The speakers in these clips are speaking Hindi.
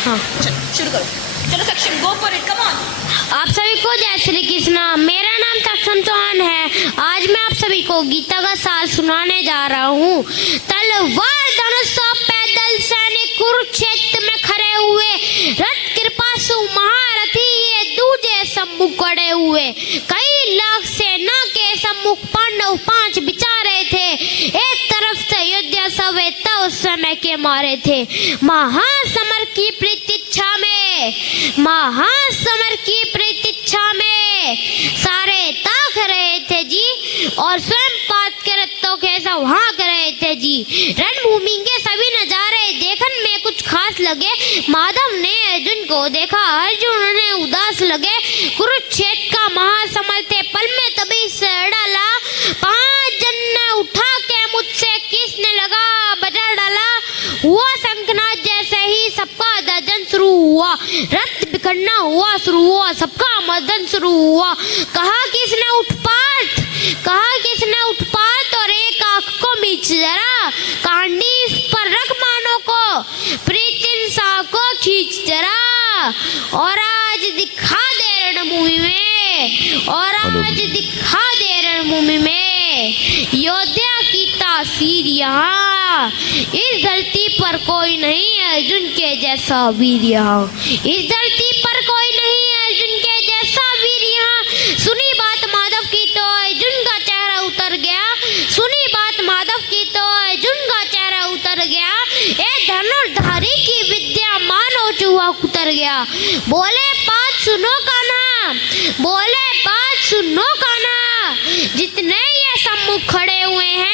हाँ शुरू करो। चलो सक्षम, go for it, come on. आप सभी को जय श्री कृष्ण। मेरा नाम सक्षम चौहान है। आज मैं आप सभी को गीता का सार सुनाने जा रहा हूँ। तलवार धनुष पैदल सैनिक कुरुक्षेत्र में खड़े हुए, रथ कृपासु महारथी ये दूजे सम्मुख खड़े हुए। कई लाख सेना के सम्मुख पांडव 5 बिचारे थे। एक तरफ से अयोध्या सवे तब समय के मारे थे। महासमर की प्रतीक्षा में, महासमर की प्रतीक्षा में सारे ताक रहे थे जी, और स्वयं पात के रत्तों के सब हाँक रहे थे जी। रणभूमि के सभी नजारे देखने में कुछ खास लगे। माधव ने अर्जुन को देखा, अर्जुन ने उदास लगे। कुरुक्षेत्र का महासमर थे, पल में तभी से डाला। 5 जन ने उठा के मुझसे किसने लगा, बजा डाला। हुआ शंखनाद जैसे ही सबका दर्जन शुरू हुआ। रथ बिखरना हुआ शुरू हुआ, सबका मर्दन शुरू हुआ। कहा किसने उत्पात, कहा किसने उत्पात, और एक आंख को मीच जरा। कांडी पर रख मानो को, प्रीतिन सा को खींच जरा। और आज दिखा दे रणभूमि में, और आज दिखा दे रणभूमि में योद्धा की तासीर यहाँ। इस धरती पर कोई नहीं अर्जुन के जैसा वीर यहाँ। इस धरती पर कोई नहीं अर्जुन के जैसा वीर यहाँ। सुनी बात माधव की तो अर्जुन का चेहरा उतर गया। सुनी बात माधव की तो अर्जुन का चेहरा उतर गया। ए धनुर्धारी की विद्या मानो चूहा उतर गया। बोले बात सुनो कान्हा, बोले बात सुनो कान्हा। जितने ये सम्मुख खड़े हुए हैं,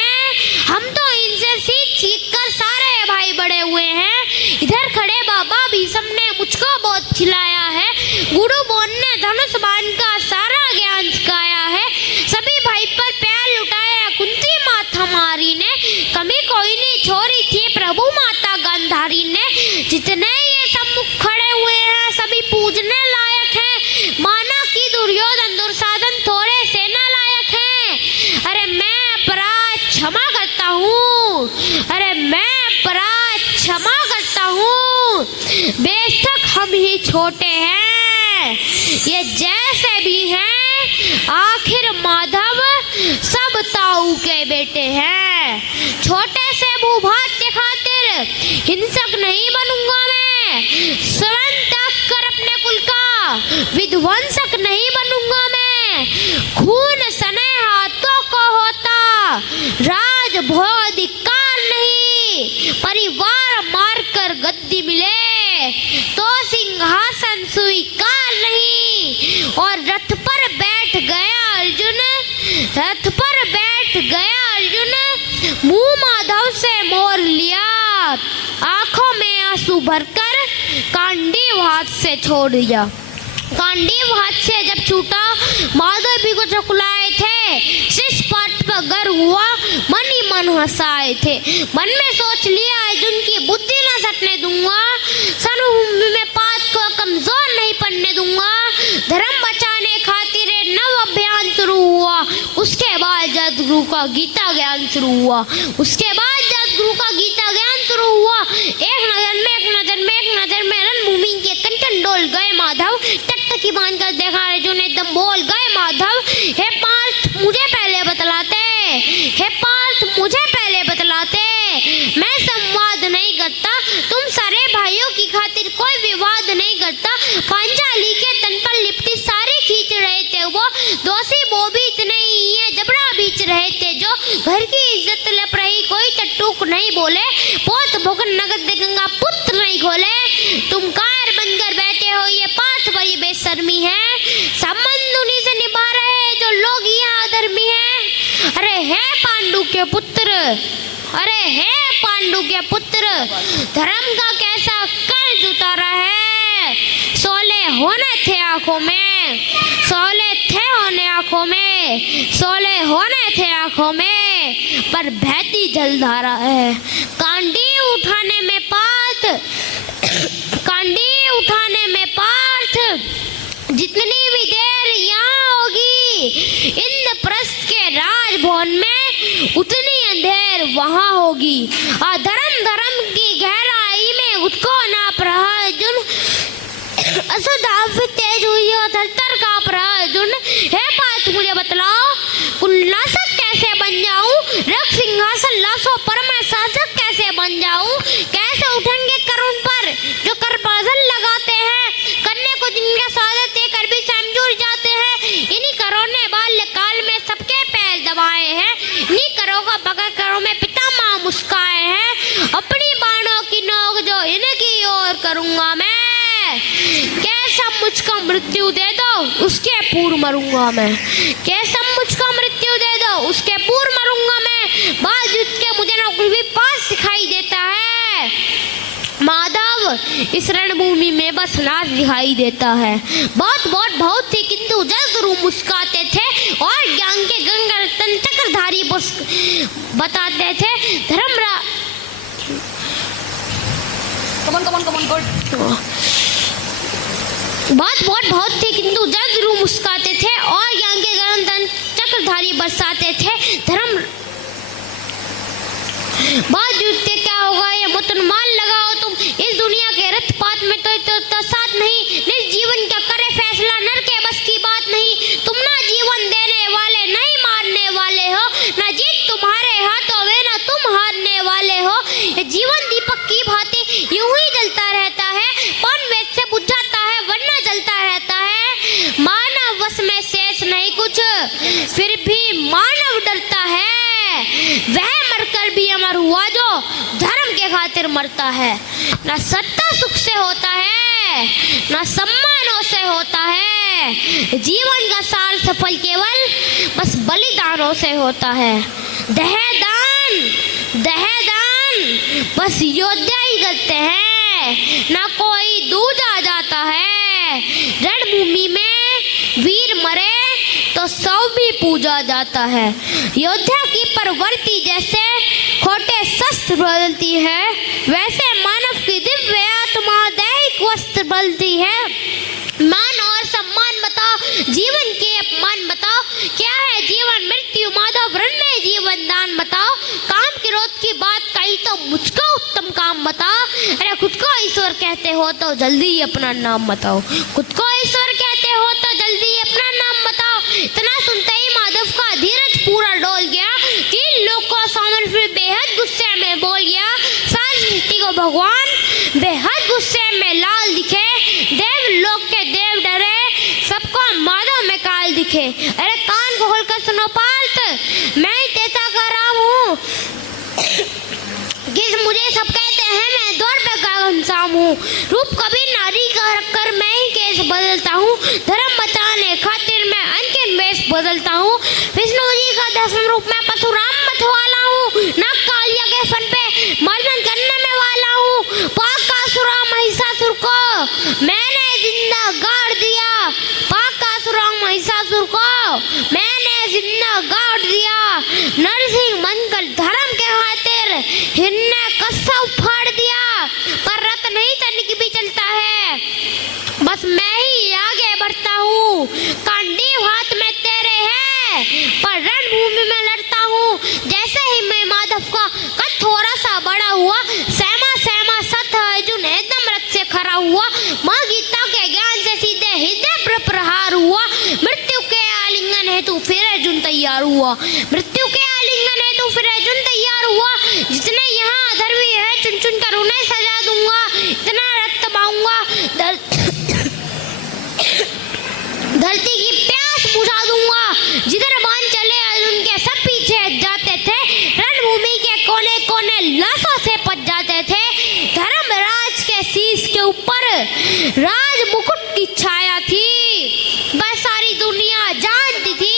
हम तो इनसे सीख कर सारे भाई बड़े हुए हैं। इधर खड़े बाबा भीष्म ने मुझको बहुत खिलाया है। गुरु बोन ने धनुष बाण का सारा ज्ञान सिखाया है। सभी भाई पर पैर लुटाया कुंती माता मारी ने। कमी कोई नहीं छोड़ी थी प्रभु माता गांधारी ने। जितने ये सम्मुख खड़े हुए हैं सभी पूजने लायक हैं। माना कि दुर्योधन दुर्साधन थोड़े सेना लायक हैं। अरे मैं अपराध क्षमा करता हूँ, अरे मैं अपराध क्षमा करता हूँ। बेशक हम ही छोटे हैं, ये जैसे भी हैं, आखिर माधव सब ताऊ के बेटे हैं। छोटे से भूभाग्य खातिर हिंसक नहीं बनूंगा मैं। स्वयं त्याग कर अपने कुल का विध्वंसक नहीं बनूंगा मैं। खून सने हाथों को होता राज भोग अधिकार नहीं। परिवार मारकर गद्दी मिले तो सिंहासन स्वीकार नहीं। और रथ पर बैठ गया अर्जुन, रथ पर बैठ गया अर्जुन। मुंह माधव से मोर लिया, आंखों में आंसू भरकर कांडीव हाथ से छोड़ दिया। कांडीव हाथ से जब छूटा, माधव भी को चकुलाए थे। शीश पाट पर गर हुआ, मन ही मन हंसाए थे। मन में सोच लिया अर्जुन की बुद्धि न सटने दूंगा। रणभूमि में पात को कमजोर नहीं पड़ने दूंगा। धर्म बचाने खातिर नव अभियान शुरू हुआ। उसके बाद जगद्गुरु का गीता ज्ञान शुरू हुआ। उसके बाद जगद्गुरु का गीता ज्ञान शुरू हुआ। एक नजर में, एक नजर में, एक नजर में रणभूमि के कंचन डोल गए माधव। टकटकी बांध कर देखा अर्जुन एकदम बोल गए माधव। हे पार्थ मुझे पहले बतलाते, हे पार्थ मुझे पहले बतलाते। मैं संवाद नहीं करता, तुम सारे भाइयों की खातिर कोई विवाद नहीं करता। पांचाली के तन पर लिपटी सारी खींच रहे थे वो। दोषी वो भी इतने ही है, जबड़ा बीच रहे थे जो। घर की इज्जत लप रही, कोई टट्टूक नहीं बोले। पोत भोगन नगद गंगा पुत्र नहीं खोले। तुम कार बनकर बैठे हो, ये पार्थ बड़ी बेशर्मी है। संबंध उन्हीं से निभा रहे जो लोग यहाँ अधर्मी हैं। अरे है पांडु के पुत्र, अरे है पांडु के पुत्र, धर्म का कैसा कर्ज उतारा है। सोले होने थे आंखों में, सोले थे होने आंखों में, सोले होने थे आंखों में, पर बहती जलधारा है। कांडी उठाने में पार्थ, कांडी उठाने में पार्थ जितनी भी देर यहाँ होगी इंद्रप्रस्थ के राजभवन में, उतनी अंधेर वहाँ होगी। धर्म धर्म की गहराई में उसको नाप रहा अर्जुन। असुधा भी तेज हुई और थर-थर कांप रहा है अर्जुन। हे पार्थ मुझे बतलाओ, कुलनाशक कैसे बन जाऊं, रक्त सिंहासन लाशों पर मैं शासक कैसे बन जाऊं, कैसे उठेंगे करुण पर जो करबाजन लगाते हैं, कन्या को जिनका स्वागत देकर भी समझूर जाते हैं। इन्हीं करों ने बाल्यकाल में सबके पैर दबाए हैं, इन्हीं करों का बगल करों में पितामह मुस्काए हैं। अपनी बाणों की नोक जो इनकी ओर करूंगा मैं, कैसा मुझको मृत्यु दे दो उसके पूर्व मरूंगा मैं, कैसा मुझको मृत्यु दे दो उसके पूर्व मरूंगा मैं। बावजूद के मुझे ना कुछ भी पास दिखाई देता है माधव, इस रणभूमि में बस नाश दिखाई देता है। बहुत थी किंतु जल गुरु मुस्काते थे और ज्ञान के गंगा रत्न चक्रधारी बताते थे। धर्मराज कमन गुड। बहुत थी किंतु जल गुरु मुस्काते थे और ज्ञान के गंगा चक्रधारी बरसाते थे। धर्म बात जूझते क्या होगा ये मुतन मान लगाओ तुम, इस दुनिया के रथ पात में तो साथ नहीं, निज जीवन का करे फैसला नर के बस की बात नहीं। तुम ना जीवन देने वाले नहीं मारने वाले हो, ना जीत तुम्हारे हाथों में ना तुम हारने वाले हो। ये जीवन दीपक की भांति यूं ही जलता रहता है, कौन वेद से बुझ जाता है वरना जलता रहता है। मानव बस में शेष नहीं कुछ, फिर भी मानव डरता है, वह मरकर भी अमर हुआ जो धर्म के खातिर मरता है। ना सत्ता सुख से होता है ना सम्मानों से होता है, जीवन का सार सफल केवल बस बलिदानों से होता है। दहदान बस योद्धा ही करते हैं, ना कोई दूजा जाता है। रणभूमि में वीर मरे तो सौ भी पूजा जाता है। योद्धा की प्रवृत्ति जैसे खोटे शस्त्र बदलती है, वैसे मानव की दिव्य आत्मा दैहिक वस्त्र बदलती है। मान और सम्मान बताओ, जीवन के अपमान बताओ, क्या है जीवन मृत्यु माधव रण में जीवन दान बताओ। काम क्रोध की बात कही तो मुझको उत्तम काम बताओ, अरे खुद को ईश्वर कहते हो तो जल्दी अपना नाम बताओ, खुद को ईश्वर कहते हो तो जल्दी अपना नाम बताओ। इतना सुनते ही माधव का धीरज पूरा डोल गया, 3 लोग को सामने फिर बेहद गुस्से में बोल गया। सारी सृष्टि को भगवान बेहद गुस्से में लाल दिखे, देव लोक के देव डरे, सबको माधव में काल दिखे। अरे कान खोल कर सुनो पार्थ, मैं ही तेता का राम हूँ, किस मुझे सब कहते हैं मैं दौड़ पे का घनश्याम हूँ। रूप कभी नारी का रखकर मैं ही केस बदलता हूँ, धर्म बचाने खातिर मैं अंकित वेश बदलता हूँ। विष्णु जी का 10वें रूप में परशुराम मत वाला हूँ, नाग कालिया के फन पे मर्दन करने में वाला हूँ। पाक का सुरा महिषासुर को मैंने जिंदा गाड़ दिया, पाक का सुरा महिषासुर को मैंने जिंदा गाड़ दिया। नरसिंह बनकर धर्म के खातिर हिन्ने कस्सा उफाड़ दिया, पर रत नहीं तनिक भी चलता है, बस मैं ही आगे बढ़ता हूँ। कांडीव हाथ में तेरे है पर रणभूमि में लड़ता हूँ। जैसे ही मैं माधव का कद थोड़ा सा बड़ा हुआ, सहमा सत अर्जुन एकदम रथ से खड़ा हुआ। माँ गीता के ज्ञान से सीधे हृदय पर प्रहार हुआ। मृत्यु के आलिंगन हेतु फिर अर्जुन तैयार हुआ, मृत्यु के आलिंगन हेतु फिर अर्जुन तैयार हुआ। जितने यहाँ अधर्मी है चुन चुन कर उन्हें सजा दूंगा, इतना रक्त बहाऊंगा धरती की प्यास बुझा दूंगा। जिधर बाण चले अर्जुन के सब पीछे हट जाते थे, रणभूमि के कोने कोने लाशों से पच जाते थे। धर्मराज के शीश के ऊपर राज मुकुट की छाया थी, बस सारी दुनिया जानती थी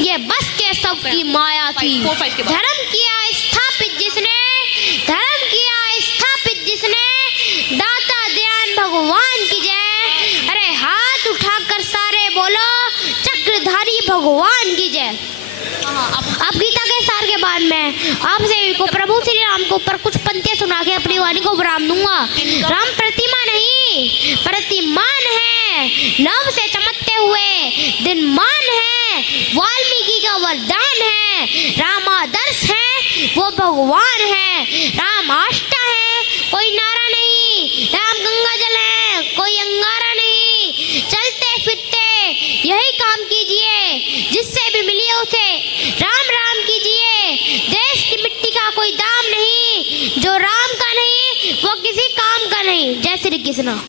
ये बस के सब की माया थी। धर्म किया स्थापित जिसने दाता दयान भगवान की जय। अरे हाथ उठाकर सारे बोलो चक्रधारी भगवान की जय। अब गीता के सार के बाद में आप सभी को प्रभु श्री राम को ऊपर कुछ पंक्तियां सुना के अपनी वाणी को विराम दूंगा। राम प्रतिमा नहीं प्रतिमान है, नव से चमकते हुए दिन मान है, वाल्मीकि का वरदान है। राम आदर्श है वो भगवान है, राम आष्टा है कोई नारा नहीं, राम गंगा जल है कोई अंगारा नहीं। वही काम कीजिए जिससे भी मिली है उसे राम राम कीजिए। देश की मिट्टी का कोई दाम नहीं, जो राम का नहीं वो किसी काम का नहीं। जय श्री कृष्ण।